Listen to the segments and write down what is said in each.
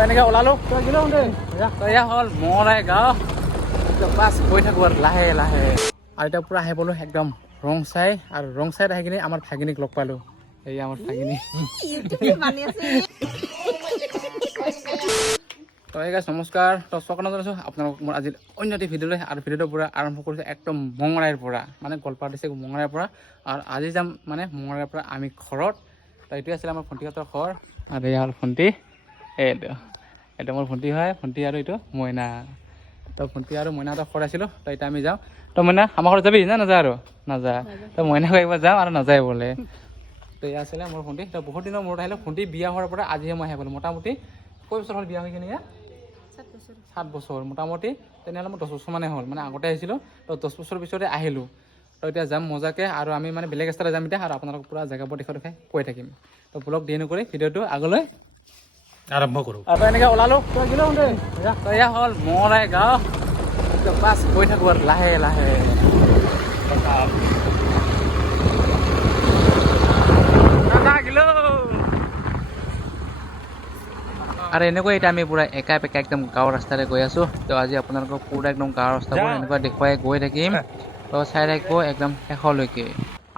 এনেকৈ ওলালোঁ এয়া হ'ল মৰাই গাঁও বাছ গৈ থাকোঁ আৰু লাহে লাহে আৰু এতিয়া পূৰা আহি পালোঁ একদম ৰংচাই আৰু ৰংচাইত আহি কিনে আমাৰ ভাগিনীক লগ পালোঁ এই আমাৰ ভাগিনী তো এই গাইছ নমস্কাৰ তো স্বাগতম জনাইছোঁ আপোনালোকক মোৰ আজি অন্য এটি ভিডিঅ'লৈ আৰু ভিডিঅ'টোৰ পৰা আৰম্ভ কৰিছোঁ একদম মঙৰাইৰ পৰা মানে গোৱালপাৰা ডিষ্ট্ৰিক্ট মঙৰাইৰ পৰা আৰু আজি যাম মানে মঙৰাইৰ পৰা আমি ঘৰত তো এইটোৱে আছিলে আমাৰ ভণ্টিহঁতৰ ঘৰ আৰু এয়া হ'ল ভণ্টি এইটো মোৰ ভণ্টি হয় ভণ্টি আৰু এইটো মইনা তো ভণ্টি আৰু মইনাহঁতৰ ঘৰ আছিলোঁ তো এতিয়া আমি যাওঁ তো মইনা আমাৰ ঘৰত যাবি না নাযা আৰু নাযা তো মইনাক একবাৰ যাওঁ আৰু নাযায় বোলে তো এয়া আছিলে মোৰ ভণ্টি তো বহুত দিনৰ মূৰত আহিলোঁ ভণ্টি বিয়া হোৱাৰ পৰা আজিহে মই আহি পালোঁ মোটামুটি কেই বছৰ হ'ল বিয়া হৈ কিনে 7 বছৰ মোটামুটি তেনেহ'লে মই 10 বছৰ মানে হ'ল মানে আগতে আহিছিলোঁ তো 10 বছৰ পিছতে আহিলোঁ তো এতিয়া যাম মজাকৈ আৰু আমি মানে বেলেগ ৰাস্তাতে যাম এতিয়া আৰু আপোনালোকক পূৰা জেগাবোৰ দেখাই কৈ থাকিম তো ব্লগ দেৰি নকৰি ভিডিঅ'টো আগলৈ আৰম্ভ কৰোঁ আৰু এনেকৈ ওলালোঁ এয়া হ'ল মৰাই গাঁও বাছ গৈ থাকোঁ আৰু লাহে লাহে আৰু এনেকৈ এতিয়া আমি পূৰা একা বেকা একদম গাঁৱৰ ৰাস্তাৰে গৈ আছোঁ তো আজি আপোনালোকক পূৰা একদম গাঁৱৰ ৰাস্তাবোৰ এনেকুৱা দেখুৱাই গৈ থাকিম তো চাই থাকিব একদম শেষলৈকে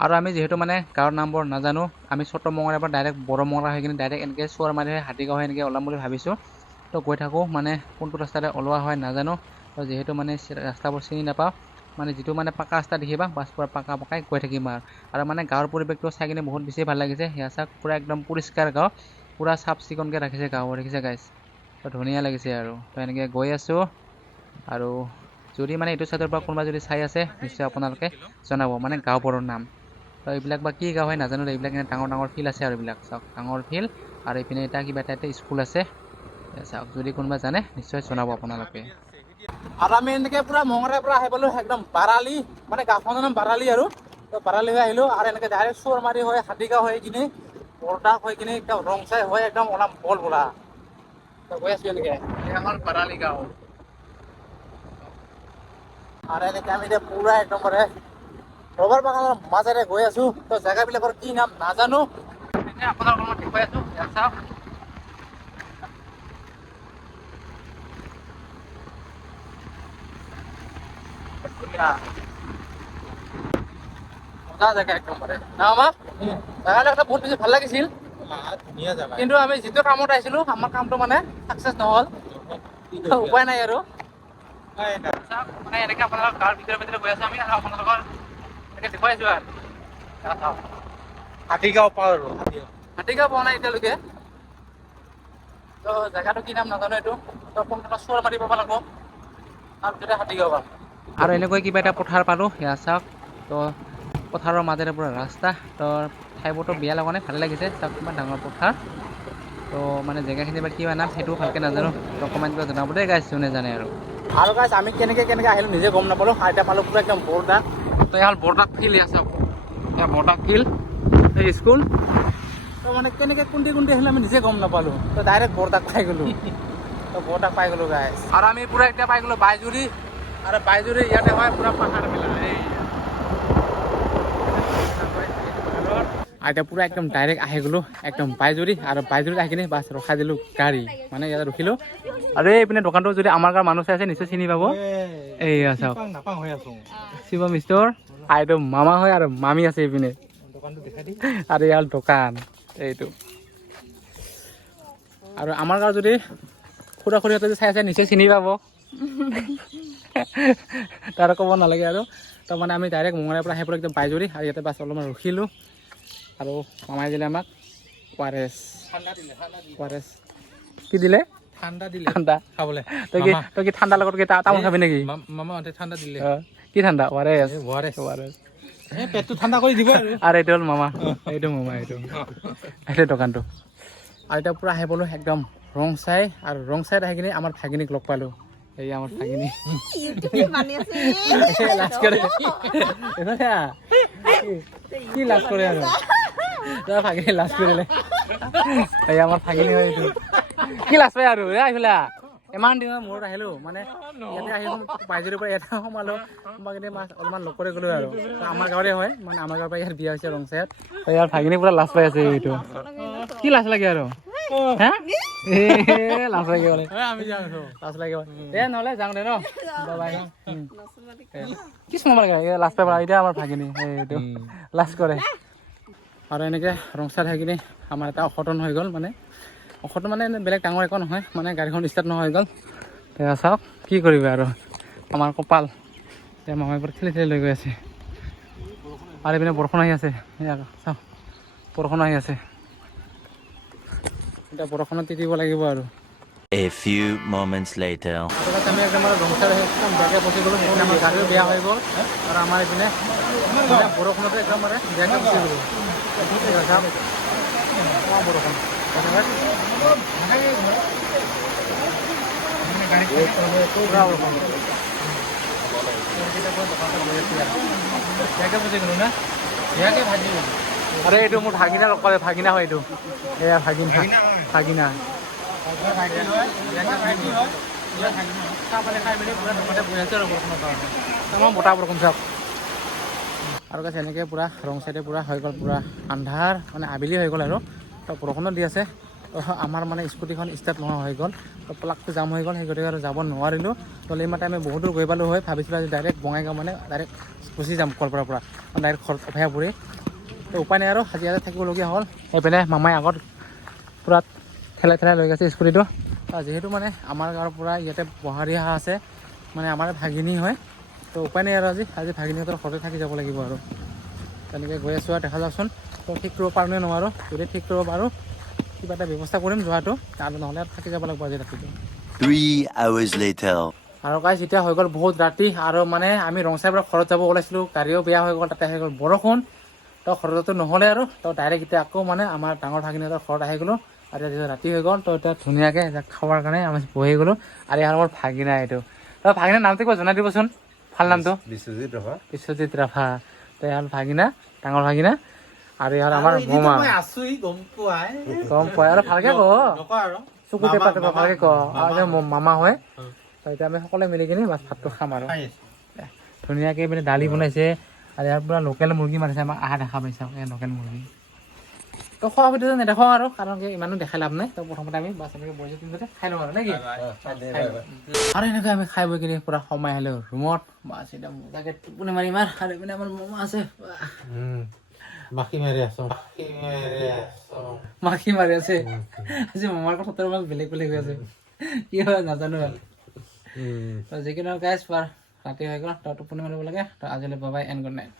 আৰু আমি যিহেতু মানে গাঁৱৰ নামবোৰ নাজানো আমি ছোট মঙৰাৰ পৰা ডাইৰেক্ট বড় মঙৰা হৈ কিনে ডাইৰেক্ট এনেকৈ চোৰমাৰি হৈ হাতীগাঁও হৈ এনেকৈ ওলাম বুলি ভাবিছোঁ তো গৈ থাকোঁ মানে কোনটো ৰাস্তাৰে ওলোৱা হয় নাজানো তো যিহেতু মানে ৰাস্তাবোৰ চিনি নাপাওঁ মানে যিটো মানে পাকা ৰাস্তা দেখিবা বাছ পূৰা পাকাই গৈ থাকিম আৰু মানে গাঁৱৰ পৰিৱেশটো চাই কিনে বহুত বেছি ভাল লাগিছে সেয়া চাওক পূৰা একদম পৰিষ্কাৰ গাঁও পূৰা চাফ চিকুণকৈ ৰাখিছে গাঁৱৰ দেখিছে গাইছ তো ধুনীয়া লাগিছে আৰু তো এনেকৈ গৈ আছোঁ আৰু যদি মানে এইটো চাইডৰ পৰা কোনোবা যদি চাই আছে নিশ্চয় আপোনালোকে জনাব মানে গাঁওবোৰৰ নাম তো এইবিলাক বা কি গাঁও হয় নাজানো এইবিলাক এনে ডাঙৰ ডাঙৰ ফিল্ড আছে আৰু এইবিলাক চাওক ডাঙৰ ফিল্ড আৰু এইপিনে এটা কিবা এটা স্কুল আছে চাওক যদি কোনোবা জানে নিশ্চয় জনাব আপোনালোকে আৰু আমি এনেকৈ পূৰা মঙৰাৰ পৰা আহি পালোঁ একদম বাৰালি মানে গাঁওখনৰ নাম বাৰালি আৰু তো বাৰালি হৈ আহিলোঁ আৰু এনেকৈ ডাইৰেক্ট চোৰমাৰি হৈ হাতীগাঁও হৈ কিনে বৰদাক হৈ কিনে একদম ৰংচাই হৈ একদম ওলাম বল বোলা তো গৈ আছোঁ এনেকৈ আমাৰ বাৰালি গাঁও আৰু এনেকৈ আমি এতিয়া পূৰা একদমবাৰে ৰবাৰ বাগানৰ মাজেৰে গৈ আছোঁ তো জেগাবিলাকৰ কি নাম নাজানো এনে আপোনালোকৰ মই দেখুৱাই আছোঁ চাওক মজা জেগা একদমবাৰে না আমাৰ জেগাবিলাক বহুত বেছি ভাল লাগিছিল কিন্তু আমি যিটো কামত আহিছিলোঁ আমাৰ কামটো মানে ছাকচেছ নহ'ল উপায় নাই আৰু মানে এনেকৈ আপোনালোকৰ গাঁৱৰ ভিতৰে গৈ আছোঁ আমি আৰু আপোনালোকৰ এনেকৈ দেখুৱাই আছোঁ আৰু হাতীগাঁও পাওঁ আৰু হাতীগাঁও পোৱা নাই এতিয়ালৈকে তো জেগাটো কি নাম নাজানো এইটো তো কোনটো চোৰ মাৰি পাব লাগিব তাৰপিছতে হাতীগাঁও পাম আৰু এনেকৈ কিবা এটা পথাৰ পালোঁ সেয়া চাওক তো পথাৰৰ মাজেৰে পূৰা ৰাস্তা তো ঠাইবোৰতো বেয়া লগা নাই ভালে লাগিছে চাওক কিমান ডাঙৰ পথাৰ তো মানে জেগাখিনি বা কিবা নাম সেইটোও ভালকৈ নাজানো তো কমেণ্ট কৰি জনাব দেই গাইছ যোনে জানে আৰু গাইছ আমি কেনেকৈ আহিলোঁ নিজে গম নাপালোঁ আৰু এতিয়া পালোঁ পূৰা একদম বৰদাক তো এয়া হ'ল বৰদাক ফিল্ড এয়া চাওক এয়া বৰদাক ফিল্ড এই স্কুল তো মানে কেনেকৈ কোনটি আহিলে আমি নিজে গম নাপালোঁ তো ডাইৰেক্ট বৰদাক পাই গ'লোঁ তো বৰদাক পাই গ'লোঁ গাইছ আৰু আমি পূৰা এতিয়া পাই গ'লোঁ বাইজুৰি আৰু বাইজুৰি ইয়াতে হয় পূৰা পাহাৰ মেলা এই আৰু এতিয়া পূৰা একদম ডাইৰেক্ট আহি গ'লোঁ একদম বাইজুৰি আৰু বাইজুৰিত আহি কিনে বাছ ৰখাই দিলোঁ গাড়ী মানে ইয়াতে ৰখিলোঁ আৰু এইপিনে দোকানটো যদি আমাৰ গাঁৱৰ মানুহ চাই আছে নিশ্চয় চিনি পাব এইয়া চাওক শিৱম ষ্ট'ৰ আৰু এইটো মামা হয় আৰু মামী আছে এইপিনে আৰু ইয়াৰ দোকান এইটো আৰু আমাৰ গাঁৱত যদি খুৰা খুৰীহঁতে যদি চাই আছে নিশ্চয় চিনি পাব তাৰ ক'ব নালাগে আৰু তো মানে আমি ডাইৰেক্ট মঙৰাৰ পৰা আহি পেলাই একদম বাইজুৰি আৰু ইয়াতে বাছ অলপমান ৰখিলোঁ আৰু মামাই দিলে আমাক ৱাৰেছ কি দিলে ঠাণ্ডা খাবলৈ তই কি ঠাণ্ডাৰ লগত কি তামোল খাবি নেকি মামাহঁতে ঠাণ্ডা দিলে কি ঠাণ্ডা ৱাৰেছ পেটটো ঠাণ্ডা কৰি দিব আৰু এইটো হ'ল মামা এইটো দোকানটো আৰু এতিয়া পূৰা আহি পালোঁ একদম ৰংচাই আৰু ৰংচাইত আহি কিনে আমাৰ ভাগিনীক লগ পালোঁ এই আমাৰ ভাগিনী লাজ কৰে কি লাজ কৰে আৰু ভাগিনী লাজ কৰিলে এই আমাৰ ভাগিনী হয় এইটো কি লাজ পায় আৰু এইফালে ইমান দিনৰ মূৰত আহিলোঁ মানে ইয়াতে আহি বাইজুৰিৰ পৰা ইয়াতে সোমালোঁ সোমাই কিনে মাছ অলপমান লগ কৰি গ'লোঁ আৰু আমাৰ গাঁৱৰে হয় মানে আমাৰ গাঁৱৰ পৰা ইয়াত বিয়া হৈছে ৰংচাইত ইয়াৰ ভাগিনী পূৰা লাজ পাই আছে এইটো কি লাজ লাগে আৰু হা লাজ লাগে বোলে লাজ লাগে দে নহ'লে যাওঁ দে ন বাই কি সোমাব লাগে লাজ পাই এতিয়া আমাৰ ভাগিনী এইটো লাজ কৰে আৰু এনেকৈ ৰং চাই থাকিলে আমাৰ এটা অঘটন হৈ গ'ল মানে অঘটন মানে বেলেগ ডাঙৰ একো নহয় মানে গাড়ীখন ষ্টাৰ্ট নোহোৱা হৈ গ'ল এতিয়া চাওক কি কৰিবি আৰু আমাৰ কপাল এতিয়া মামাই পৰা ঠেলি ঠেলি লৈ গৈ আছে আৰু এইপিনে বৰষুণ আহি আছে চাওক বৰষুণ আহি আছে এতিয়া বৰষুণত তিতিব লাগিব আৰু A few moments later. আমি একদম ৰং চাই একদম বেয়াকৈ ফচি গ'লোঁ সেইকাৰণে আমাৰ গাড়ীও বেয়া হৈ গ'ল আৰু আমাৰ এইপিনে বৰষুণতে একদম মানে বেয়াকৈ ফচি গ'লোঁ বৰষুণ আৰে এইটো মোৰ ভাগিনা লগ পালে ভাগিনা হয় এইটো এয়া ভাগিনা ভাগিনা বতাহ বৰষুণ চাওক আৰু কাছে এনেকৈ পূৰা ৰং চাইডে পূৰা হৈ গ'ল পূৰা আন্ধাৰ মানে আবেলি হৈ গ'ল আৰু তো বৰষুণো দি আছে আমাৰ মানে স্কুটিখন ষ্টাৰ্ট নোহোৱা হৈ গ'ল তো প্লাগটো জাম হৈ গ'ল সেই গতিকে আৰু যাব নোৱাৰিলোঁ তো এইমাত্ৰ আমি বহুত দূৰ গৈ পালোঁ হয় ভাবিছিলোঁ আজি ডাইৰেক্ট বঙাইগাঁও মানে ডাইৰেক্ট গুচি যাম কলপাৰাৰ পৰা ডাইৰেক্ট ঘৰত অভয়া পৰি তো উপায় নাই আৰু আজি ইয়াতে থাকিবলগীয়া হ'ল এইপিনে মামাই আগত পূৰা ঠেলাই ঠেলাই লৈ গৈছে স্কুটিটো যিহেতু মানে আমাৰ গাঁৱৰ পৰা ইয়াতে বহাৰী অহা আছে মানে আমাৰ ভাগিনী হয় তো উপায় নাই আৰু আজি ভাগিনীহঁতৰ ঘৰতে থাকি যাব লাগিব আৰু তেনেকৈ গৈ আছোঁ আৰু দেখা যাওকচোন তো ঠিক কৰিব পাৰোঁ নে নোৱাৰোঁ যদি ঠিক কৰিব পাৰোঁ কিবা এটা ব্যৱস্থা কৰিম যোৱাটো আৰু নহ'লে থাকি যাব লাগিব আজি ৰাতিটো 3 hours later. আৰু গাইজ এতিয়া হৈ গ'ল বহুত ৰাতি আৰু মানে আমি ৰংচাইৰ পৰা ঘৰত যাব ওলাইছিলোঁ গাড়ীও বেয়া হৈ গ'ল তাতে হৈ গ'ল বৰষুণ তো ঘৰতো নহ'লে আৰু তো ডাইৰেক্ট এতিয়া আকৌ মানে আমাৰ ডাঙৰ ভাগিনীহঁতৰ ঘৰত আহি গ'লোঁ আৰু এতিয়া ৰাতি হৈ গ'ল তো এতিয়া ধুনীয়াকৈ খাবৰ কাৰণে আমি বহি গ'লোঁ আৰু ইয়াৰ মোৰ ভাগিনা এইটো তো ভাগিনাৰ নামটো কিবা জনাই দিবচোন ভাল নামটো বিশ্বজিৎ ৰাভা তো ইয়াৰ ভাগিনা ডাঙৰ ভাগিনা আৰু ইয়াৰ আমাৰ বোমা গম পাই আৰু ভালকৈ কওঁ চকু টেপা টেপা ভালকৈ কওঁ আৰু মামা হয় তো এতিয়া আমি সকলোৱে মিলি কিনি মাছ ভাতটো খাম আৰু ধুনীয়াকৈ মানে দালি বনাইছে আৰু ইয়াৰ পৰা লোকেল মুৰ্গী মাৰিছে আমাক আহা দেখা পাইছে এই লোকেল মুৰ্গী তো খোৱা ভিডিঅ'টো নেদেখাওঁ আৰু কাৰণ কি ইমানো দেখাই লাভ নাই তো প্ৰথমতে আমি বাছ এনেকৈ বহিছোঁ তিনিজনে খাই লওঁ আৰু নে কি আৰু এনেকৈ আমি খাই বৈ কিনি পূৰা সোমাই আহিলোঁ ৰুমত বাছ এতিয়া মজাকৈ টোপনি মাৰি মাৰ আৰু এইপিনে আমাৰ মামা আছে মাখি মাৰি আছো মাখি মাৰি আছে আজি মামাৰ কথাটো অলপ বেলেগ বেলেগ হৈ আছে কি হয় নাজানো আৰু যিকোনো গাইজ ৰাতি হৈ গ'ল তো টোপনি মাৰিব লাগে তো আজিলৈ bye bye and good night